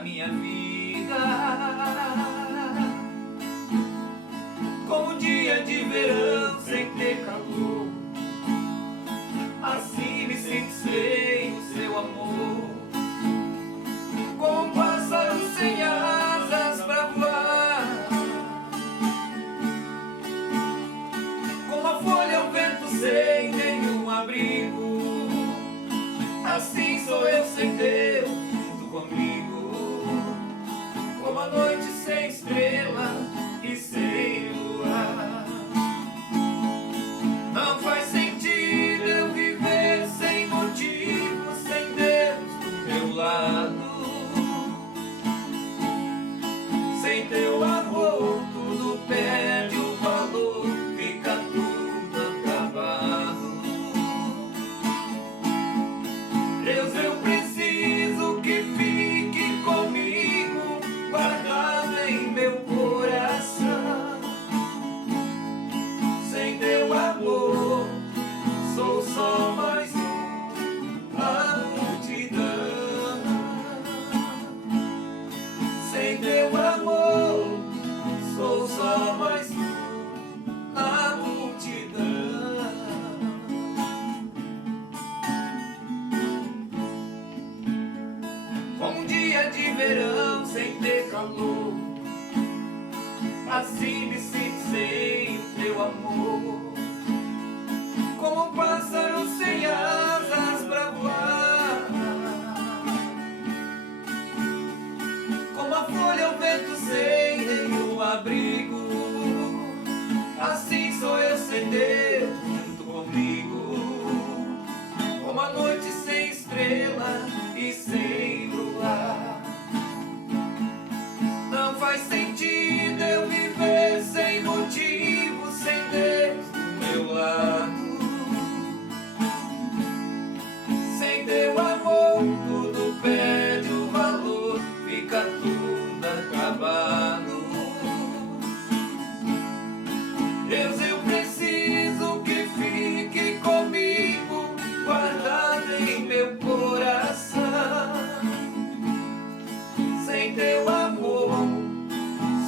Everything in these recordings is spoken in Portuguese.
minha vida. Como um dia de verão sem ter calor, assim me sinto sem o seu amor. Como um pássaro sem asas pra voar, como a folha ao vento sem nenhum abrigo. Assim sou eu sem Deus junto comigo, como a noite sem estrela e sem luar. Não faz sentido eu viver sem motivo, sem Deus do meu lado. Sem teu amor tudo perde o valor, fica tudo acabado. Deus, eu preciso que fique comigo, guardado em meu coração. Sem teu amor sou só mais um na multidão. Sem teu amor sou só mais um na multidão. Como um dia de verão sem ter calor, assim me sinto sem o teu amor. Como um pássaro sem asas pra voar, como a folha ao vento sem nenhum abrigo. Assim sou eu sem Deus junto comigo, como a noite sem estrela e sem luar. Não faz sentido eu viver sem motivo, sem Deus do meu lado. Sem teu amor tudo perde o valor, fica tudo acabado. Deus, eu preciso que fique comigo, guardado em meu coração. Sem teu amor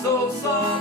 sou só